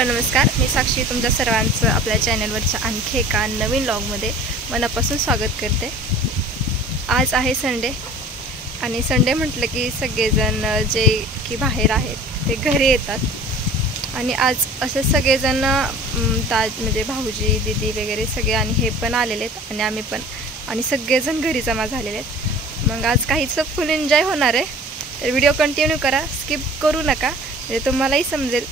Hello नमस्कार, मी साक्षी तुमच्या सर्वांचं आपल्या चॅनलवरच्या आणखी एका नवीन व्लॉगमध्ये मनापासून स्वागत करते। आज आहे संडे आणि संडे म्हटलं की सगळेजण जे की बाहेर आहेत ते घरी येतात आणि आज असे सगळेजण म्हणजे भाऊजी दीदी वगैरे सगळे आणि हे पण आलेले आहेत आणि आम्ही पण आणि सगळेजण घरी जमा झालेले आहेत। मग आज काहीचं फुल एन्जॉय होणार आहे, तर व्हिडिओ कंटिन्यू करा, स्किप करू नका, म्हणजे तुम्हालाही समजेल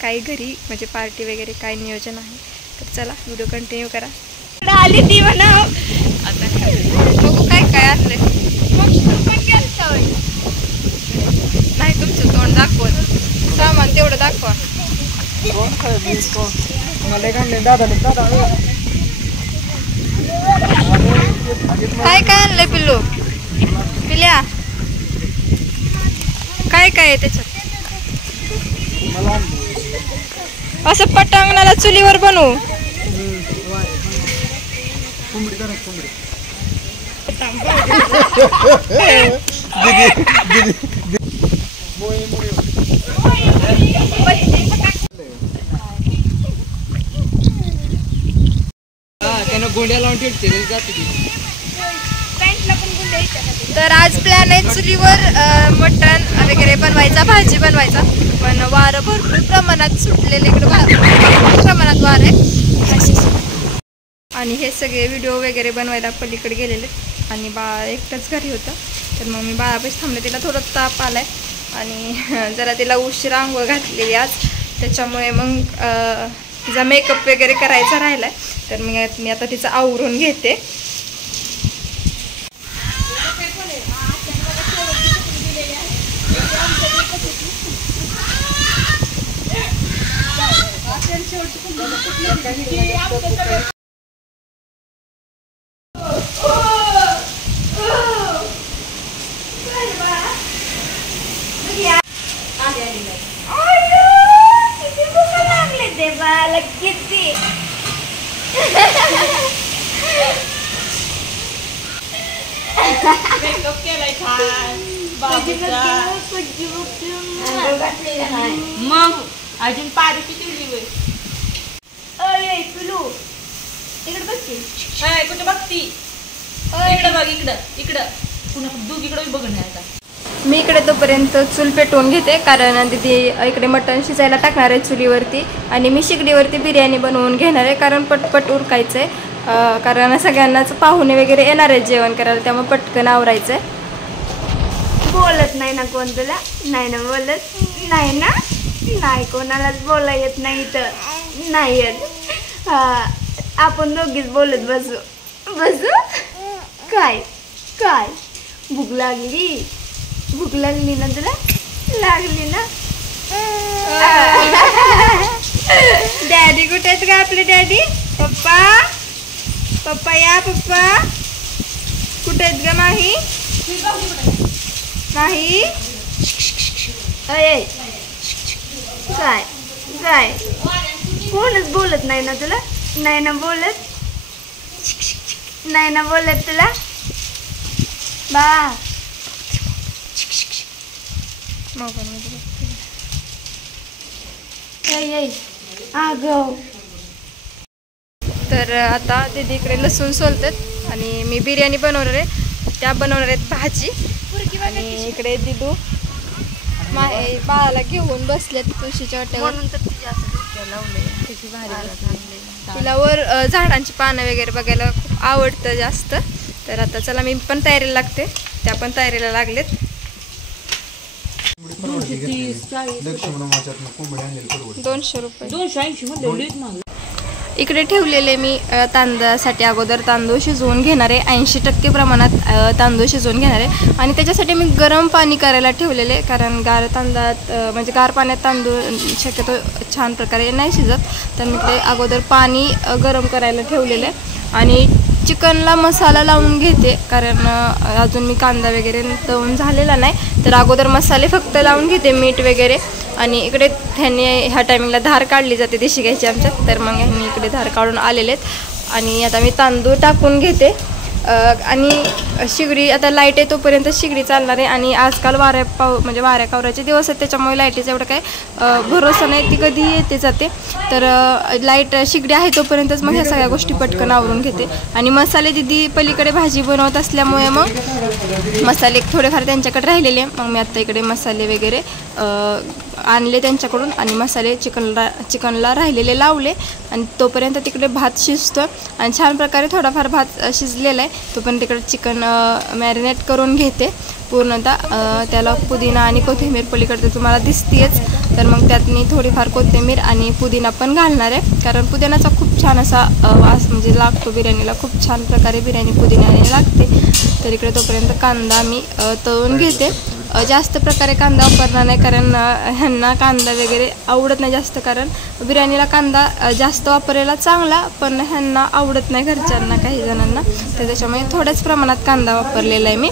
काही घरी म्हणजे पार्टी वगैरे काय नियोजन आहे। तर चला व्हिडिओ कंटिन्यू करा। आली ती म्हणा आता बघू काय काय असले नाही तुमचं तोंड दाखवत, सामान तेवढं दाखवा। काय काय आणलंय पिल्लू पिल्या, काय काय आहे त्याच्यात? असं पटांगणाला चुलीवर बनवू गोंड्या लावून ठेवते। तर आज प्लॅन आहे चुलीवर मटण वगैरे बनवायचा, भाजी बनवायचा, पण वारं भरपूर प्रमाणात सुटलेले, इकडे भरपूर प्रमाणात वार आहे आणि हे सगळे व्हिडिओ वगैरे बनवायला पलीकडे गेलेले आणि बाळा एकटंच घरी होतं। तर मग मी बाळापाशी थांबले, तिला थोडा ताप आलाय आणि जरा तिला उशिरा आंघोळ घातलेली आज, त्याच्यामुळे मग तिचा मेकअप वगैरे करायचा राहिलाय। तर मी आता तिचं आवरून घेते। मेकअप केलाय छान मग अजून पारी किती दिवस पिलू इकडे बघ, कुठे बघती? इकडे बघ, इकडं पुन्हा दुगीकडे बघणार। मी इकडे तोपर्यंत चूल पेटवून घेते, कारण दीदी इकडे मटण शिजायला टाकणार आहे चुलीवरती आणि मी शेगडीवरती बिर्याणी बनवून घेणार आहे, कारण पटपट उरकायचं आहे, कारण सगळ्यांनाच पाहुणे वगैरे येणार आहे जेवण करायला, त्यामुळे पटकन आवरायचं आहे। बोलत नाही ना कोण तुला? नाही ना बोलत नाही ना? नाही कोणालाच बोला येत नाही तर नाही येत। आपण दोघीच बोलत बसू काय काय भूक लागली ना तुला? लागली ना? डॅडी कुठे आहेत का आपले? डॅडी पप्पा पप्पा या, पप्पा कुठे आहेत ग? माही माही अय काय काय कोणच बोलत नाही ना तुला? नाही ना बोलत तुला बा? अगं तर आता दीदी इकडे लसूण सोलतात आणि मी बिर्याणी बनवणार आहे, त्या बनवणार आहेत भाजी आणि इकडे दिदू बाळाला घेऊन बसलेत तुळशीच्या वाट्यावर, तिला वर झाडांची पानं वगैरे बघायला खूप आवडतं जास्त। तर आता चला मी पण तयारीला लागते, त्या पण तयारीला लागलेत। 200 रुपये 280 मध्ये इकडे ठेवलेले मी तांदळासाठी अगोदर तांदूळ शिजवून घेणार आहे, 80% प्रमाणात तांदूळ शिजवून घेणार आहे आणि त्याच्यासाठी मी गरम पाणी करायला ठेवलेले, कारण गार तांदळात म्हणजे गार पाण्यात तांदूळ शक्यतो छान प्रकारे नाही शिजत, तर मी ते अगोदर पाणी गरम करायला ठेवलेले आणि चिकनला मसाला लावून घेते, कारण अजून मी कांदा वगैरे तळून झालेला नाही, तर अगोदर मसाले फक्त लावून घेते, मीठ वगैरे। आणि इकडे ह्यांनी ह्या टायमिंगला धार काढली जाते देशी गाईची आमच्यात, तर मग ह्यांनी इकडे धार काढून आलेले आहेत आणि आता मी तांदूळ टाकून घेते। आणि शिगडी आता लाईट आहे तोपर्यंत शिगडी चालणार आहे. आणि आजकाल म्हणजे वाऱ्या कावराचे दिवस आहेत, त्याच्यामुळे लाईटीचा एवढं काय भरोसा नाही, ती कधी येते जाते. तर लाईट शिगडी आहे तोपर्यंतच मग ह्या सगळ्या गोष्टी पटकन आवरून घेते. आणि मसाले दिदी पलीकडे भाजी बनवत असल्यामुळे मग मसाले थोडेफार त्यांच्याकडे राहिलेले, मग मी आत्ता इकडे मसाले वगैरे आणले त्यांच्याकडून आणि मसाले चिकनला राहिलेले लावले. आणि तोपर्यंत तिकडे भात शिजतो आणि छान प्रकारे थोडाफार भात शिजलेला आहे. तोपर्यंत तिकडे चिकन मॅरिनेट करून घेते पूर्णतः. त्याला पुदिना आणि कोथिंबीर पलीकडे तुम्हाला दिसतेच, तर मग त्यात मी थोडीफार कोथिंबीर आणि पुदिना पण घालणार आहे, कारण पुदिनाचा खूप छान असा वास म्हणजे लागतो बिर्याणीला. खूप छान प्रकारे बिर्याणी पुदिन्याने लागते. तर इकडे तोपर्यंत कांदा मी तळून घेते. जास्त प्रकारे कांदा वापरणार नाही, कारण ह्यांना कांदा वगैरे आवडत नाही जास्त, कारण बिर्याणीला कांदा जास्त वापरायला चांगला, पण ह्यांना आवडत नाही घरच्यांना, काही जणांना. तर त्याच्यामुळे थोड्याच प्रमाणात कांदा वापरलेला आहे मी.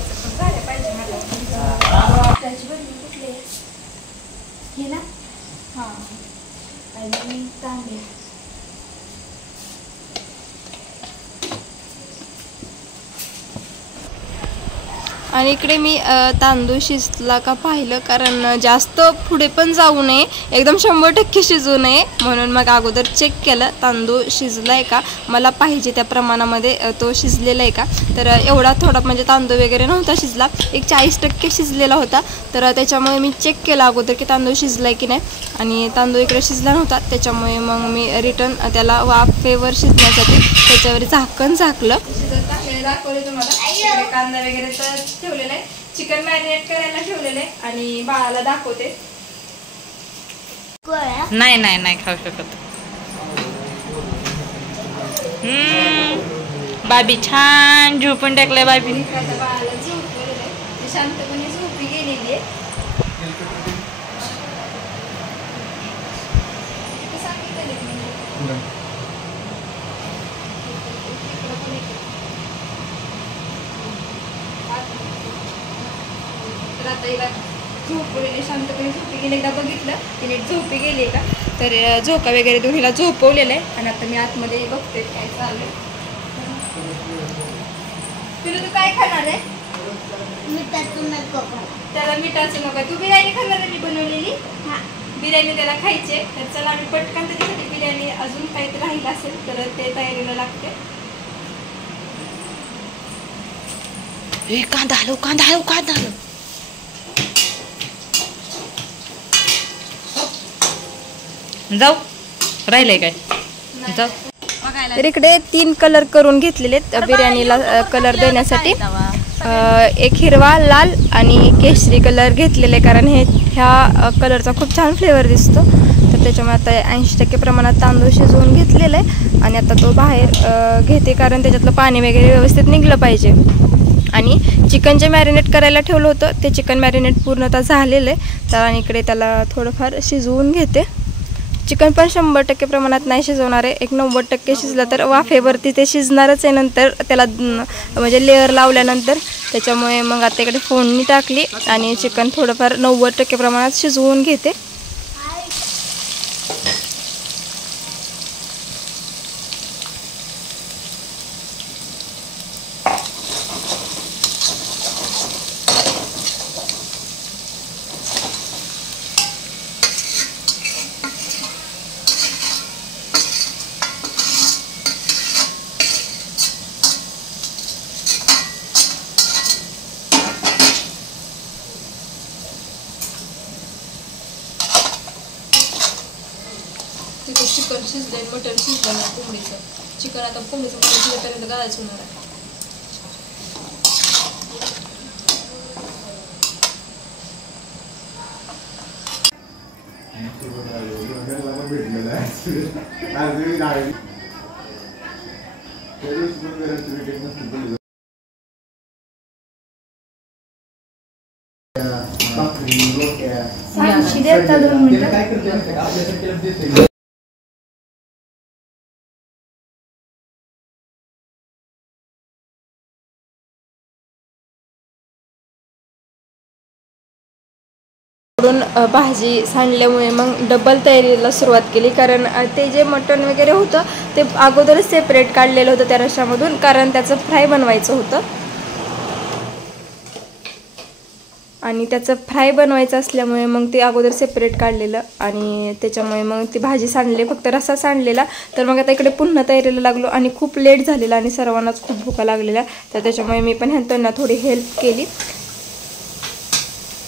आणि इकडे मी तांदूळ शिजला का पाहिलं, कारण जास्त पुढे पण जाऊ नये, एकदम 100% शिजू नये, म्हणून मग अगोदर चेक केलं तांदूळ शिजला आहे का, मला पाहिजे त्या प्रमाणामध्ये तो शिजलेला आहे का. तर एवढा थोडा म्हणजे तांदूळ वगैरे नव्हता शिजला, एक 40% शिजलेला होता. तर त्याच्यामुळे मी चेक केला अगोदर की तांदूळ शिजला आहे की नाही, आणि तांदूळ इकडे शिजला नव्हता. त्याच्यामुळे मग मी रिटर्न त्याला वाफेवर शिजण्यासाठी त्याच्यावर झाकण झाकलं. दाखवले तुम्हाला कांदा वगैरे तर ठेवलेला आहे, चिकन मॅरिनेट करायला ठेवलेलं आहे आणि बाळाला दाखवते. नाही नाही नाही खाऊ शकत. बाबी छान झोपून टाकलंय. बाबीने बाळाला झोपलेलं आहे, ती शांतपणे झोपी गेलेली आहे. तर आता हिला झोपवलेले, शांतपणे झोपी गेले. एकदा बघितलं तिने झोपी गेली का, तर झोका वगैरे देऊन हिला झोपवलेलं आहे. आणि आता मी आतमध्ये बघते काय चालू. तुला तू काय खाणार आहे? त्याला मिठाचं नको. तू बिर्याणी खाणार आहे मी बनवलेली बिर्याणी, त्याला खायचे. तर चला आम्ही पटकन त्याच्यासाठी बिर्याणी अजून काहीतरी राहिलं असेल तर ते तयारीला लागते. कांदा हलव, कांदा हलव, कांदा हलव. जाऊ राहिलंय काय जाऊ. तर इकडे 3 कलर करून घेतलेले बिर्याणीला कलर देण्यासाठी. एक हिरवा, लाल आणि केशरी कलर घेतलेले, कारण ह्या कलरचा खूप छान फ्लेवर दिसतो. तर त्याच्यामुळे आता 80% प्रमाणात तांदूळ शिजवून घेतलेलं आहे आणि आता तो बाहेर घेते, कारण त्याच्यातलं पाणी वगैरे व्यवस्थित निघलं पाहिजे. आणि चिकन जे मॅरिनेट करायला ठेवलं होतं ते चिकन मॅरिनेट पूर्णतः झालेलं आहे. तर आणि इकडे त्याला थोडंफार शिजवून घेते. चिकन पण 100% प्रमाणात नाही शिजवणार आहे, एक 90% शिजलं तर वाफेवरती ते शिजणारच आहे नंतर त्याला, म्हणजे लेअर लावल्यानंतर. त्याच्यामुळे मग आता इकडे फोडणी टाकली आणि चिकन थोडंफार 90% प्रमाणात शिजवून घेते. चिकन शिजलंय, मटन शिजलं ना कोंबडीचं. चिकन आता कोंबडीचं मटन शिजेपर्यंत घालायचं होणार आहे. भाजी सांडल्यामुळे मग डबल तयारीला सुरुवात केली, कारण ते जे मटण वगैरे होतं ते अगोदरच सेपरेट काढलेलं होतं त्या रश्श्यामधून, कारण त्याचं फ्राय बनवायचं होतं. आणि त्याचं फ्राय बनवायचं असल्यामुळे मग ते अगोदर सेपरेट काढलेलं आणि त्याच्यामुळे मग ती भाजी सांडली, फक्त रस्सा सांडलेला. तर मग आता इकडे पुन्हा तयारीला लागलो आणि खूप लेट झालेला आणि सर्वांनाच खूप भुका लागलेल्या, तर त्याच्यामुळे मी पण ह्यांना थोडी हेल्प केली.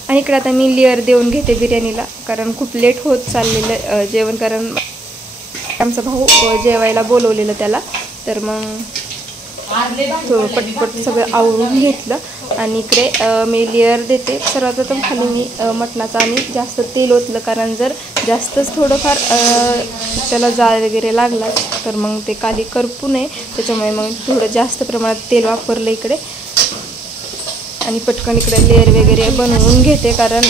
आणि इकडे आता मी लेअर देऊन घेते बिर्याणीला, कारण खूप लेट होत चाललेलं जेवण, कारण आमचा भाऊ जेवायला बोलवलेलं त्याला. तर मग थोडं पटपट सगळं आवरून घेतलं आणि इकडे मी लेअर देते. सर्वात प्रथम खाली मी मटणाचं आणि जास्त तेल ओतलं, कारण जर जास्तच थोडंफार त्याला जाळ वगैरे लागला तर मग ते खाली करपू नये, त्याच्यामुळे मग थोडं जास्त प्रमाणात तेल वापरलं इकडे. आणि पटकन इकडे लेअर वगैरे बनवून घेते, कारण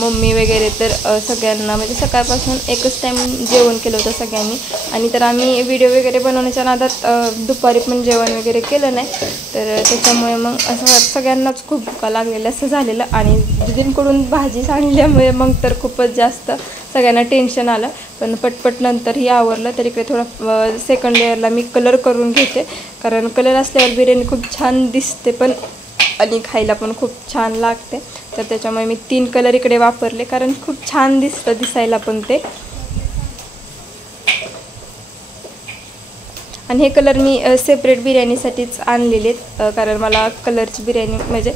मम्मी वगैरे तर सगळ्यांना म्हणजे सकाळपासून एकच टाईम जेवण केलं होतं सगळ्यांनी. आणि तर आम्ही व्हिडिओ वगैरे बनवण्याच्या नादात दुपारी पण जेवण वगैरे केलं नाही, तर त्याच्यामुळे मग असं सगळ्यांनाच खूप भुका लागलेलं असं झालेलं. आणि दीदींकडून भाजी सांडल्यामुळे मग तर खूपच जास्त सगळ्यांना टेन्शन आलं, पण पटपट नंतरही आवरलं. तर इकडे थोडं सेकंड लेअरला मी कलर करून घेते, कारण कलर असल्यावर बिर्याणी खूप छान दिसते पण आणि खायला पण खूप छान लागते. तर त्याच्यामुळे मी 3 कलर इकडे वापरले, कारण खूप छान दिसतं दिसायला पण ते. आणि हे कलर मी सेपरेट बिर्याणीसाठीच आणलेले आहेत, कारण मला कलरची बिर्याणी म्हणजे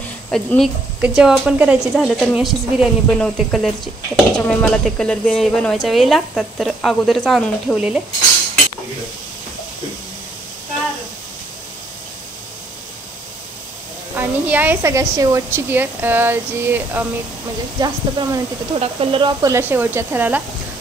मी जेव्हा पण करायची झालं तर मी अशीच बिर्याणी बनवते कलरची, तर त्याच्यामुळे मला ते कलर बिर्याणी बनवायच्या वेळी लागतात, तर अगोदरच आणून ठेवलेले. आणि ही आहे सगळ्यात शेवटची लेअर, जी मी म्हणजे जास्त प्रमाणात तिथे थोडा कलर वापरला शेवटच्या थराला,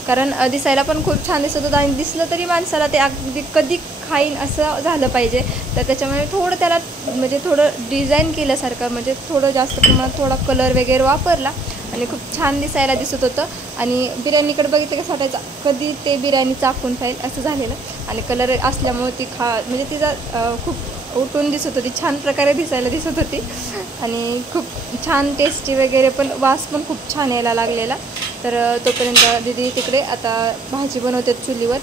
कारण दिसायला पण खूप छान दिसत होतं आणि दिसलं तरी माणसाला ते अगदी कधी खाईन असं झालं पाहिजे. तर त्याच्यामुळे थोडं त्याला म्हणजे थोडं डिझाईन केल्यासारखं, म्हणजे थोडं जास्त प्रमाणात थोडा कलर वगैरे वापरला आणि खूप छान दिसायला दिसत होतं. आणि बिर्याणीकडे बघितलं कसं वाटायचं कधी ते बिर्याणी चाकून पाहिजे असं झालेलं. आणि कलर असल्यामुळे ती म्हणजे तिचा खूप उठून दिसत होती, छान प्रकारे दिसायला दिसत होती आणि खूप छान टेस्टी वगैरे पण वास पण खूप छान यायला लागलेला. तर तोपर्यंत दीदी तिकडे आता भाजी बनवते चुलीवर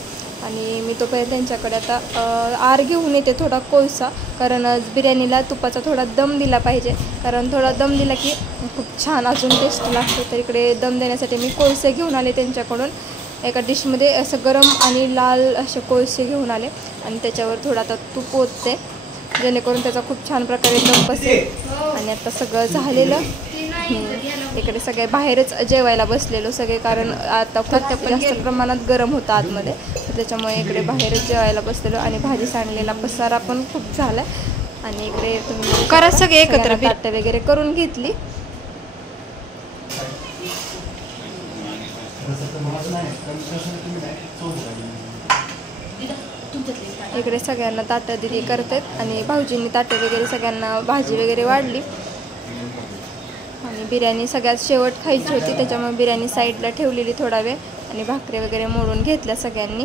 आणि मी तोपर्यंत त्यांच्याकडे आता आर घेऊन येते थोडा कोळसा, कारण बिर्याणीला तुपाचा थोडा दम दिला पाहिजे, कारण थोडा दम दिला की खूप छान अजून टेस्ट लागते. तर इकडे दम देण्यासाठी मी कोळसे घेऊन आले त्यांच्याकडून. एका डिशमध्ये असं गरम आणि लाल असे कोळसे घेऊन आले आणि त्याच्यावर थोडं आता तूप ओतते, जेणेकरून त्याचा खूप छान प्रकारे दम बसेल. आणि आता सगळं झालेलं. इकडे सगळे बाहेरच जेवायला बसलेलो सगळे, कारण आता खूप जास्त प्रमाणात गरम होतं आतमध्ये, तर त्याच्यामुळे इकडे बाहेरच जेवायला बसलेलो. आणि भाजी सांडलेला पसारा पण खूप झाला. आणि इकडे तुम्ही करा सगळे एकत्र ताटं वगैरे करून घेतली. इकडे सगळ्यांना ताटं दिली करतात आणि भाऊजींनी ताटं वगैरे सगळ्यांना भाजी वगैरे वाढली. आणि बिर्याणी सगळ्यात शेवट खायची होती, त्याच्यामुळे बिर्याणी साईडला ठेवलेली थोडा वेळ आणि भाकरी वगैरे मोडून घेतल्या सगळ्यांनी.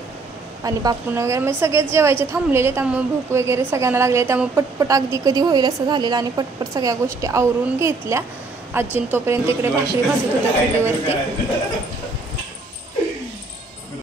आणि बापून वगैरे म्हणजे सगळेच जेवायचे थांबलेले, त्यामुळे भूक वगैरे सगळ्यांना लागले, त्यामुळे पटपट अगदी कधी होईल असं झालेलं आणि पटपट सगळ्या गोष्टी आवरून घेतल्या. आजीन तोपर्यंत इकडे भाकरी भाजत होत्या चुलीवरती.